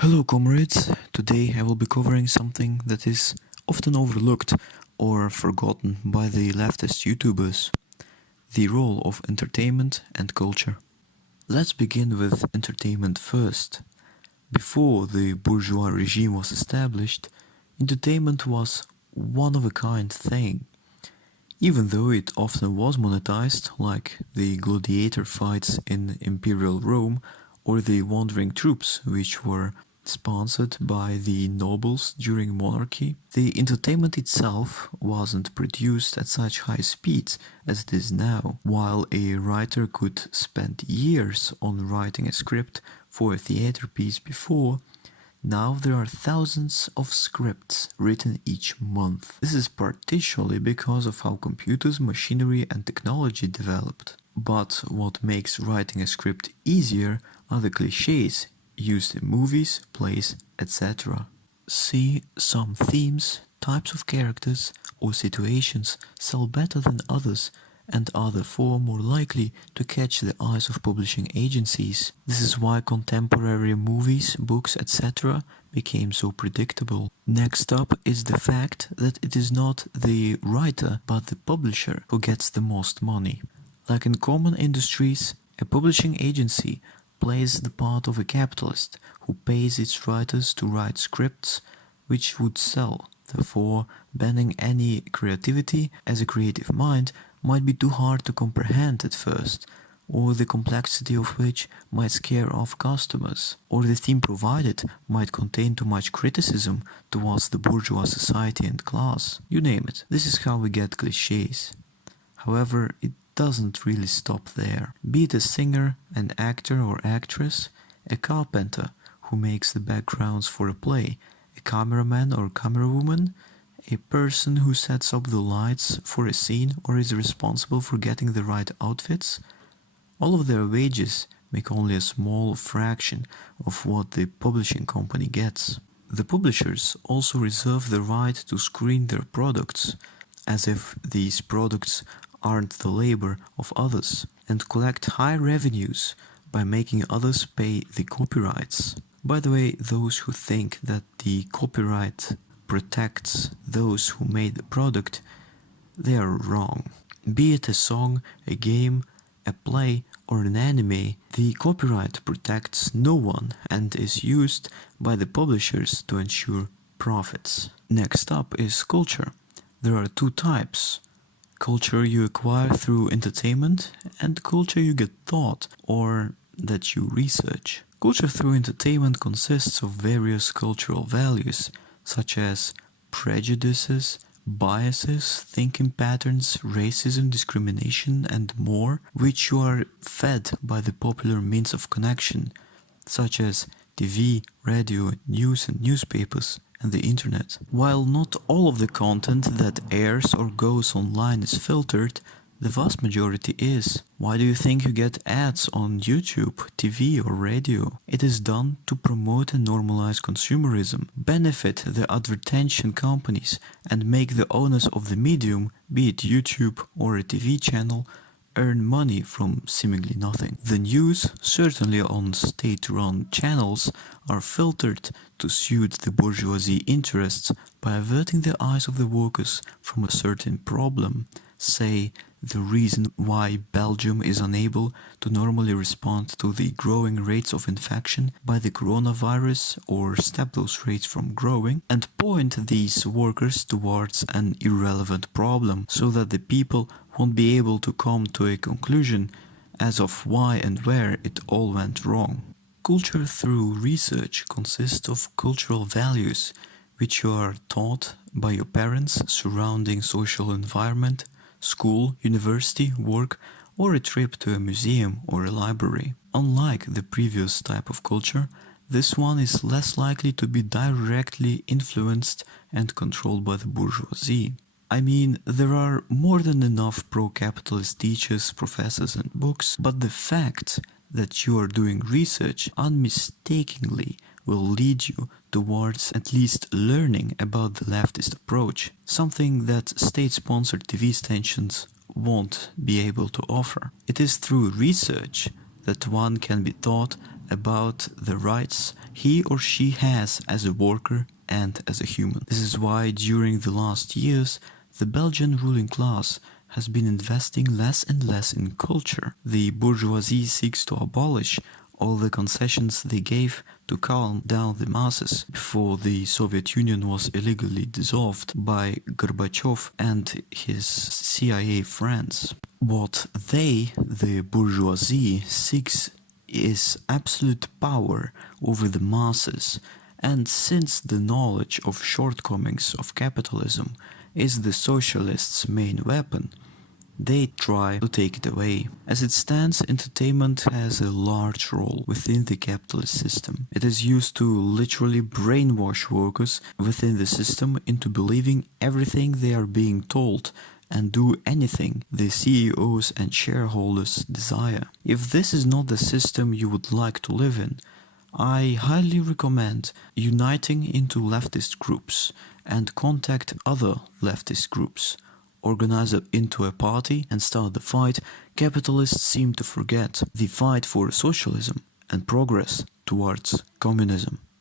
Hello comrades, today I will be covering something that is often overlooked or forgotten by the leftist YouTubers, the role of entertainment and culture. Let's begin with entertainment first. Before the bourgeois regime was established, entertainment was one-of-a-kind thing. Even though it often was monetized, like the gladiator fights in Imperial Rome or the wandering troops, which were sponsored by the nobles during monarchy, the entertainment itself wasn't produced at such high speeds as it is now. While a writer could spend years on writing a script for a theater piece before, now there are thousands of scripts written each month. This is partially because of how computers, machinery and technology developed. But what makes writing a script easier are the clichés used in movies, plays, etc. See, some themes, types of characters or situations sell better than others and are therefore more likely to catch the eyes of publishing agencies. This is why contemporary movies, books, etc. became so predictable. Next up is the fact that it is not the writer but the publisher who gets the most money. Like in common industries, a publishing agency plays the part of a capitalist who pays its writers to write scripts which would sell. Therefore, banning any creativity as a creative mind might be too hard to comprehend at first, or the complexity of which might scare off customers, or the theme provided might contain too much criticism towards the bourgeois society and class. You name it. This is how we get clichés. However, it doesn't really stop there. Be it a singer, an actor or actress, a carpenter who makes the backgrounds for a play, a cameraman or camerawoman, a person who sets up the lights for a scene or is responsible for getting the right outfits, all of their wages make only a small fraction of what the publishing company gets. The publishers also reserve the right to screen their products, as if these products aren't the labor of others, and collect high revenues by making others pay the copyrights. By the way, those who think that the copyright protects those who made the product, they are wrong. Be it a song, a game, a play or an anime, the copyright protects no one and is used by the publishers to ensure profits. Next up is culture. There are two types: culture you acquire through entertainment and culture you get taught or that you research. Culture through entertainment consists of various cultural values such as prejudices, biases, thinking patterns, racism, discrimination and more, which you are fed by the popular means of connection such as TV, radio, news and newspapers and the internet. While not all of the content that airs or goes online is filtered, the vast majority is. Why do you think you get ads on YouTube, TV or radio? It is done to promote and normalize consumerism, benefit the advertising companies and make the owners of the medium, be it YouTube or a TV channel, earn money from seemingly nothing. The news, certainly on state-run channels, are filtered to suit the bourgeoisie interests by averting the eyes of the workers from a certain problem, say the reason why Belgium is unable to normally respond to the growing rates of infection by the coronavirus or stop those rates from growing, and point these workers towards an irrelevant problem so that the people won't be able to come to a conclusion as of why and where it all went wrong. Culture through research consists of cultural values which you are taught by your parents surrounding social environment, school, university, work, or a trip to a museum or a library. Unlike the previous type of culture, this one is less likely to be directly influenced and controlled by the bourgeoisie. I mean, there are more than enough pro-capitalist teachers, professors and books, but the fact that you are doing research unmistakably will lead you towards at least learning about the leftist approach, something that state-sponsored TV stations won't be able to offer. It is through research that one can be taught about the rights he or she has as a worker and as a human. This is why during the last years, the Belgian ruling class has been investing less and less in culture. The bourgeoisie seeks to abolish all the concessions they gave to calm down the masses before the Soviet Union was illegally dissolved by Gorbachev and his CIA friends. What they, the bourgeoisie, seeks is absolute power over the masses, and since the knowledge of shortcomings of capitalism is the socialists' main weapon, they try to take it away. As it stands, entertainment has a large role within the capitalist system. It is used to literally brainwash workers within the system into believing everything they are being told and do anything the CEOs and shareholders desire. If this is not the system you would like to live in, I highly recommend uniting into leftist groups and contact other leftist groups. Organize into a party and start the fight. Capitalists seem to forget the fight for socialism and progress towards communism.